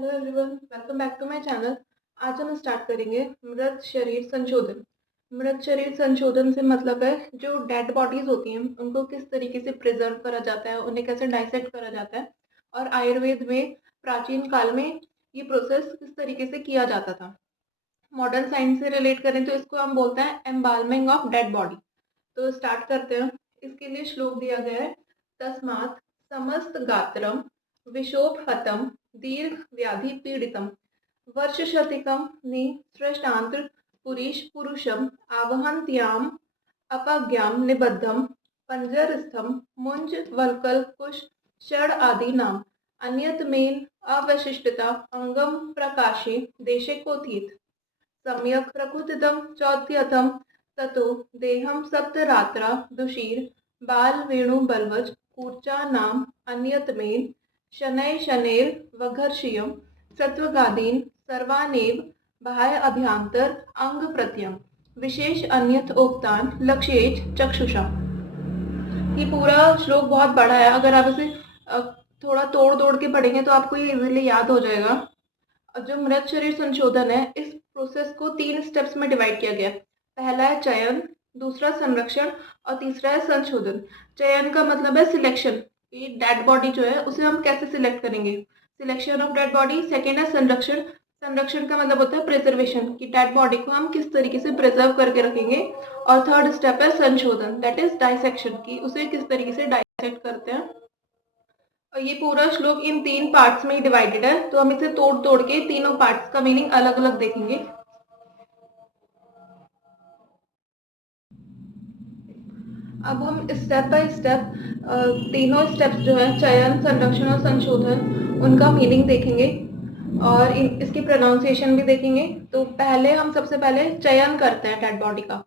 Hello everyone, welcome back to my channel. आज हम start करेंगे मृत शरीर संशोधन। मृत शरीर संशोधन से मतलब है जो डेड बॉडीज होती हैं उनको किस तरीके से प्रिजर्व करा जाता है, उन्हें कैसे डाइसेक्ट करा जाता है और आयुर्वेद में प्राचीन काल में ये प्रोसेस किस तरीके से किया जाता था। मॉडर्न साइंस से रिलेट करें तो इसको हम बोलते हैं एम्बाल्मिंग ऑफ डेड बॉडी। तो स्टार्ट करते हैं। इसके लिए श्लोक दिया गया है, तस्मात् समस्त गात्रम विशोपहतम दीर्घ व्याधि पीड़ितम वर्षशतिकम निसृष्टान्त्र पुरीश पुरुषम आवहन्त्याम अपज्ञाम निबद्धम पंजरस्थम मुंज वल्कल कुश षड आदि नाम अन्यतमेन अवशिष्टता अंगम प्रकाशे देशे कोथित सम्यक प्रकृतिदं चौथ्यथं ततो देहं सप्तरात्रा दुषीर बाल वेणु बलवज कूर्चा नाम अन्यतमेन शनैः शनैर् वघर्षियं सत्वगादीन् सर्वानेव बाह्य अभ्यंतर अंग प्रत्यंग विशेष अन्यथ उक्तान लक्ष्येच चक्षुषा। ये पूरा श्लोक बहुत बड़ा है, अगर आप इसे थोड़ा तोड़ तोड़ के पढ़ेंगे तो आपको ये इजीली याद हो जाएगा। जो मृत शरीर संशोधन है, इस प्रोसेस को 3 स्टेप्स में डिवाइड किया गया है। पहला है चयन, दूसरा संरक्षण और तीसरा है संशोधन। चयन का मतलब है सिलेक्शन, ये डेड बॉडी जो है उसे हम कैसे सिलेक्ट करेंगे, selection of dead body. Second है संरक्षण, संरक्षण का मतलब होता है प्रिजर्वेशन, कि डेड बॉडी को हम किस तरीके से प्रिजर्व करके रखेंगे। और थर्ड स्टेप है संशोधन, दैट इज डाइसेक्शन, की उसे किस तरीके से डाइसेक्ट करते हैं। और ये पूरा श्लोक इन 3 पार्ट्स में डिवाइडेड है, तो हम इसे तोड़ तोड़ के तीनों पार्ट्स का मीनिंग अलग अलग देखेंगे। अब हम स्टेप बाय स्टेप तीनों स्टेप्स जो है चयन, संरक्षण और संशोधन, उनका मीनिंग देखेंगे और इसकी प्रोनाउंसिएशन भी देखेंगे। तो पहले हम सबसे पहले चयन करते हैं डेड बॉडी का।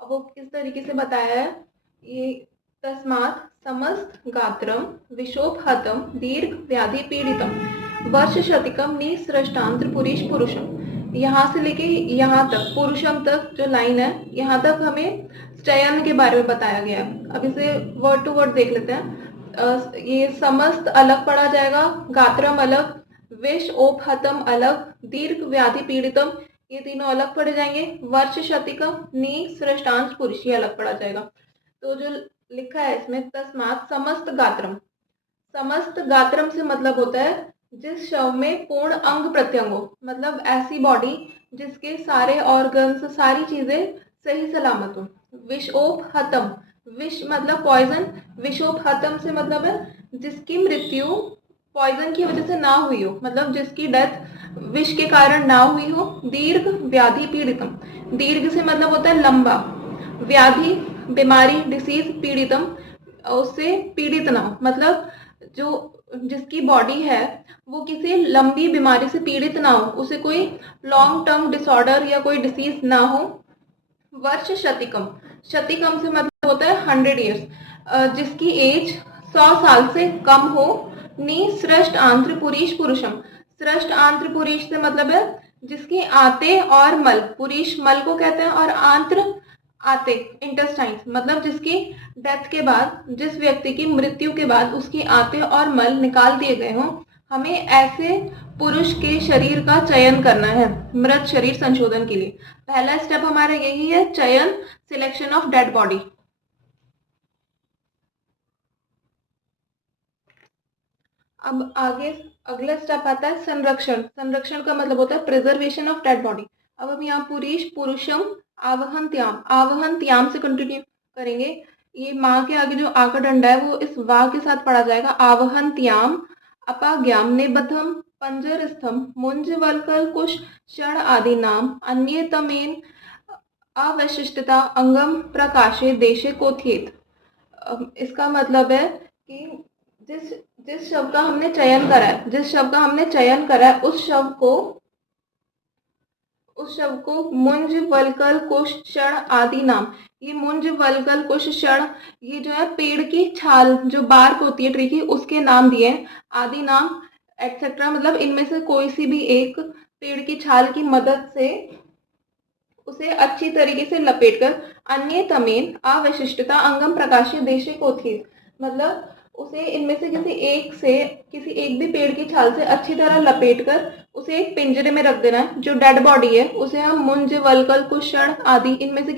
अब वो किस तरीके से बताया है, ये तस्मात् समस्त गात्रम विशोपहतम दीर्घ व्याधि पीड़ितम वर्ष शतिकम निसृष्टान्त्र पुरीश पुरुषम। यहाँ से लेके यहाँ तक पुरुषम तक जो लाइन है, यहाँ तक हमें चयन के बारे में बताया गया है। अब इसे वर्ड टू वर्ड देख लेते हैं। ये समस्त अलग पढ़ा जाएगा, गात्रम अलग, विष ओपहतम अलग, दीर्घ व्याधि पीड़ितम ये तीनों अलग पढ़े जाएंगे, वर्ष शतिकम निसृष्टांश पुरुष ये अलग पढ़ा जाएगा। तो जो लिखा है इसमें तस्मात् समस्त गात्रम, समस्त गात्रम से मतलब होता है जिस शव में पूर्ण अंग प्रत्यंग हो, मतलब ऐसी बॉडी जिसके सारे ऑर्गन्स सारी चीजें सही सलामत हो। विषोपहतम, विष मतलब पॉइजन, विषोपहतम से मतलब है जिसकी मृत्यु पॉइजन की वजह से ना हुई हो, मतलब जिसकी डेथ विष के कारण ना हुई हो। दीर्घ व्याधि पीड़ितम, दीर्घ से मतलब होता है लंबा, व्याधि बीमारी डिसीज, पीड़ितम उससे पीड़ित ना हो, मतलब जो जिसकी बॉडी है वो किसी लंबी बीमारी से पीड़ित ना हो, उसे कोई लॉन्ग टर्म डिसऑर्डर या कोई डिसीज ना हो। वर्ष शतिकम, शतिकम से मतलब होता है 100 ईयर्स, जिसकी एज 100 साल से कम हो। निसृष्ट आंत्र पुरीश पुरुषम, सृष्ट आंत्र पुरीश से मतलब है जिसकी आते और मल, पुरीश मल को कहते हैं और आंत्र आते इंटेस्टाइन्स, मतलब जिसकी डेथ के बाद, जिस व्यक्ति की मृत्यु के बाद उसकी आते और मल निकाल दिए गए हों, हमें ऐसे पुरुष के शरीर का चयन करना है मृत शरीर संशोधन के लिए। पहला स्टेप हमारा यही है, चयन, सिलेक्शन ऑफ डेड बॉडी। अब आगे अगला स्टेप आता है संरक्षण, संरक्षण का मतलब होता है प्रिजर्वेशन ऑफ डेड बॉडी। अब हम यहाँ पुरीश पुरुषम आवहन्त्याम, आवहन्त्याम से कंटिन्यू करेंगे। ये माँ के आगे जो आ का डंडा है वो इस वा के साथ पढ़ा जाएगा, आवहन्त्याम अपाज्ञाम निबद्धम पंजरस्थम मुंज वल्कल कुश षड आदि नाम अन्यतमेन अवशिष्टता अंगम प्रकाशे देशे कोथित। इसका मतलब है कि जिस जिस शव का हमने चयन करा है, जिस शव का हमने चयन करा है उस शव को मुंज वल्कल कुश षण आदि नाम, ये मुंज वल्कल कुश षण ये जो है पेड़ की छाल जो बार्क होती है ट्री की, उसके नाम दिए हैं। आदि नाम एक्सेट्रा, मतलब इनमें से कोई सी भी एक पेड़ की छाल की मदद से उसे अच्छी तरीके से लपेटकर अन्य तमेन अवशिष्टता अंगम प्रकाशीय देशे कोथित, मतलब उसे इनमें से किसी एक भी पेड़ की छाल से अच्छी तरह लपेटकर उसे एक पिंजरे में रख देना है। जो डेड बॉडी है उसे हम मुंज, वलकल, कुषण आदि इनमें से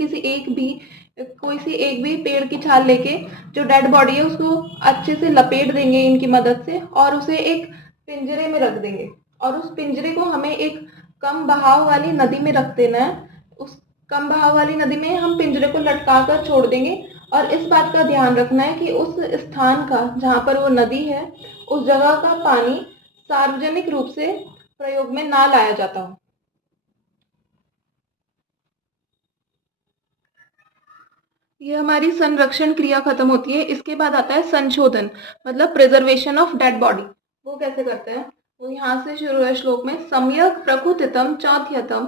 कोई सी एक भी पेड़ की छाल लेके जो डेड बॉडी है उसको अच्छे से लपेट देंगे इनकी मदद से और उसे एक पिंजरे में रख देंगे। और उस पिंजरे को हमें एक कम बहाव वाली नदी में रख देना है। उस कम बहाव वाली नदी में हम पिंजरे को लटका कर छोड़ देंगे और इस बात का ध्यान रखना है कि उस स्थान का, जहाँ पर वो नदी है, उस जगह का पानी सार्वजनिक रूप से प्रयोग में ना लाया जाता हो। ये हमारी संरक्षण क्रिया खत्म होती है। इसके बाद आता है संशोधन, मतलब प्रिजर्वेशन ऑफ डेड बॉडी। वो कैसे करते हैं? वो यहाँ से शुरू है श्लोक में, सम्यक प्रकृतितम चौथ्यतम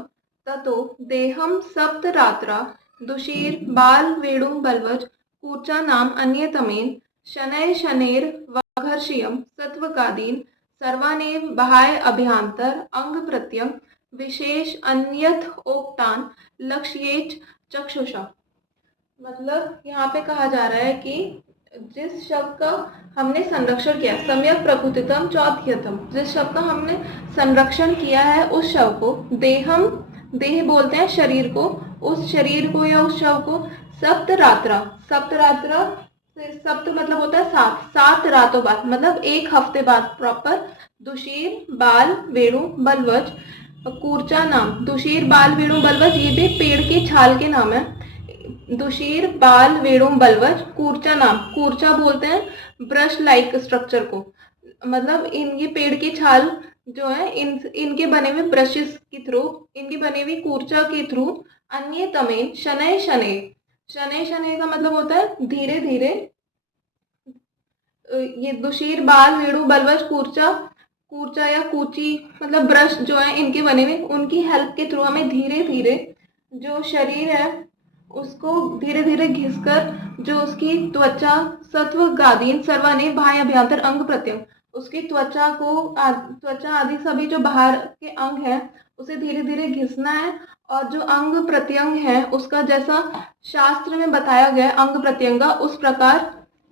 ततो देहम सप्तरात्रा दुशीर बाल वेणुम बलवज कूचा नाम अन्यतमेन शनय शनेर वाघर्षियम सत्वकादीन सर्वानेव बहाय अभ्यांतर अंग प्रत्यंग विशेष अन्यथ ओक्तान लक्ष्येच चक्षुषा। मतलब यहाँ पे कहा जा रहा है कि जिस शव का हमने संरक्षण किया, सम्यक प्रकृतितम चौथ्यतम, जिस शव का हमने संरक्षण किया है उस शव को देह बोलते हैं शरीर को, उस शरीर को या उस शव को सप्तरात्रा से, सप्त मतलब होता है सात रातों बाद, मतलब एक हफ्ते बाद प्रॉपर, दुशीर बाल वेणु बलवज कूर्चा नाम, दुशीर बाल वेणु बलवज ये भी पेड़ के छाल के नाम है। दुशीर बाल वेणु बलवज कूर्चा नाम, कूर्चा बोलते हैं ब्रश लाइक स्ट्रक्चर को, मतलब ये पेड़ की छाल जो है इनके बने हुए ब्रशेस के थ्रू, इनकी बनी हुई कूर्चा के थ्रू अन्य तमेन शनय शनय का मतलब होता है धीरे धीरे। ये दुशीर बाल वेणु बलवज कूर्चा या कूची मतलब ब्रश जो है इनके बने हुए, उनकी हेल्प के थ्रू हमें धीरे धीरे जो शरीर है उसको धीरे धीरे घिसकर जो उसकी त्वचा सत्व गादीन सर्वानेव बाह्य अभ्यंतर अंग प्रत्यंग, उसकी त्वचा आदि सभी जो बाहर के अंग है उसे धीरे धीरे घिसना है और जो अंग प्रत्यंग है उसका जैसा शास्त्र में बताया गया अंग प्रत्यंग का उस प्रकार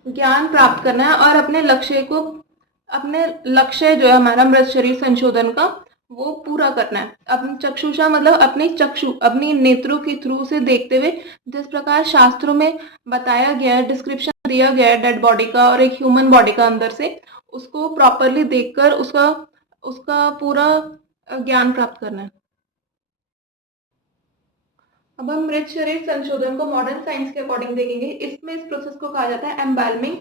ज्ञान प्राप्त करना है और अपने लक्ष्य जो है हमारा मृत शरीर संशोधन का वो पूरा करना है। अपनी चक्षुषा मतलब अपनी नेत्रों के थ्रू से देखते हुए, जिस प्रकार शास्त्रों में बताया गया है, डिस्क्रिप्शन दिया गया है डेड बॉडी का और एक ह्यूमन बॉडी का अंदर से, उसको प्रॉपरली देखकर उसका पूरा ज्ञान प्राप्त करना है। अब हम मृत शरीर संशोधन को मॉडर्न साइंस के अकॉर्डिंग देखेंगे। इसमें इस प्रोसेस को कहा जाता है एम्बैलमिंग।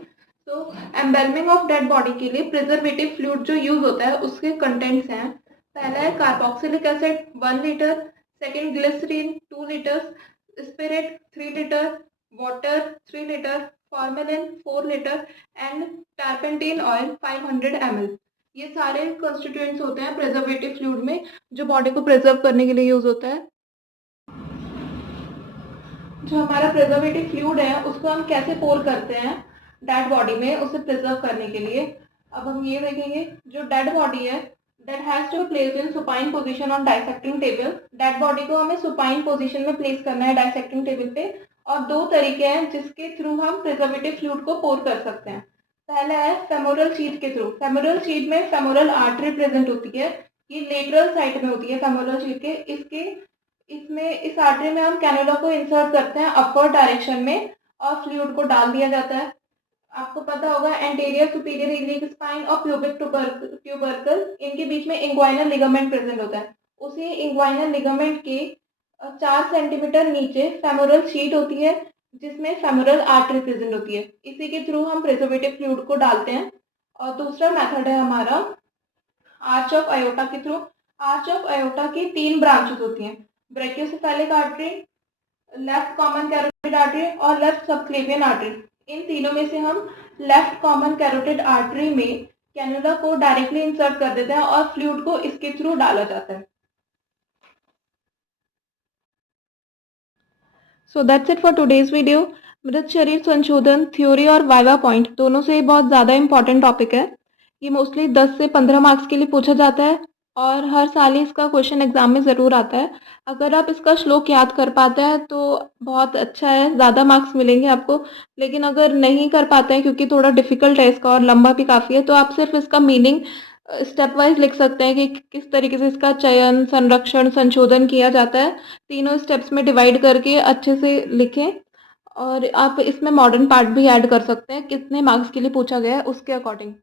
तो एम्बैलमिंग ऑफ डेड बॉडी के लिए प्रिजर्वेटिव फ्लूइड जो यूज होता है उसके कंटेंट्स हैं। पहला है carboxylic acid 1 litre, second glycerine 2 litre, spirit 3 litre, water 3 litre, formalin 4 litre and turpentine oil 500 ml। ये सारे कंस्टिट्यूएंट्स होते हैं प्रिजर्वेटिव फ्लूइड में जो बॉडी को प्रिजर्व करने के लिए यूज होता है। जो हमारा प्रिजर्वेटिव फ्लूइड है उसको हम कैसे पोर करते हैं डेड बॉडी में उसे प्रिजर्व करने के लिए। अब हम ये देखेंगे, जो डेड बॉडी है that has to be placed in supine position on dissecting table। Dead body को हमें सुपाइन पोजीशन में प्लेस करना है डाइसेक्टिंग टेबल पे, और दो तरीके हैं जिसके थ्रू हम प्रिजर्वेटिव फ्लूइड को पोर कर सकते हैं। पहला है फेमोरल शीथ के थ्रू। फेमोरल शीथ में फेमोरल आर्टरी प्रेजेंट होती है, ये लेटरल साइड में होती है फेमोरल शीथ के। इस आर्टरी में हम कैनुला को इंसर्ट करते हैं अपवर्ड डायरेक्शन में और फ्लूइड को डाल दिया जाता है। आपको पता होगा एंटीरियर सुपीरियर इलियक स्पाइन और प्यूबिक ट्यूबरकल, इनके बीच में इंग्वाइनल लिगामेंट प्रेजेंट होता है। उसी इंग्वाइनल लिगामेंट के 4 सेंटीमीटर नीचे फेमोरल शीट होती है जिसमें फेमोरल आर्टरी प्रेजेंट होती है। इसी के थ्रू हम प्रिजर्वेटिव फ्लूइड को डालते हैं। और दूसरा मेथड है हमारा आर्च ऑफ आयोटा के थ्रू। आर्च ऑफ आयोटा की 3 ब्रांचेस होती हैं, brachiocephalic artery, left common carotid artery और लेफ्ट सबक्लेवियन आर्टरी। इन तीनों में से हम लेफ्ट कॉमन कैरोटिड आर्टरी में कैनुला को डायरेक्टली इंसर्ट कर देते हैं और फ्लूइड को इसके थ्रू डाला जाता है। So that's it for today's video. मृत शरीर संशोधन थ्योरी और वाइवा पॉइंट दोनों से बहुत ज़्यादा इंपॉर्टेंट टॉपिक है। ये मोस्टली 10 से 15 मार्क्स के लिए पूछा जाता है। और हर साल ही इसका क्वेश्चन एग्ज़ाम में ज़रूर आता है। अगर आप इसका श्लोक याद कर पाते हैं तो बहुत अच्छा है, ज़्यादा मार्क्स मिलेंगे आपको। लेकिन अगर नहीं कर पाते हैं क्योंकि थोड़ा डिफ़िकल्ट है इसका और लंबा भी काफ़ी है, तो आप सिर्फ़ इसका मीनिंग स्टेप वाइज़ लिख सकते हैं कि किस तरीके से इसका चयन, संरक्षण, संशोधन किया जाता है। तीनों स्टेप्स में डिवाइड करके अच्छे से लिखें और आप इसमें मॉडर्न पार्ट भी ऐड कर सकते हैं, कितने मार्क्स के लिए पूछा गया है उसके अकॉर्डिंग।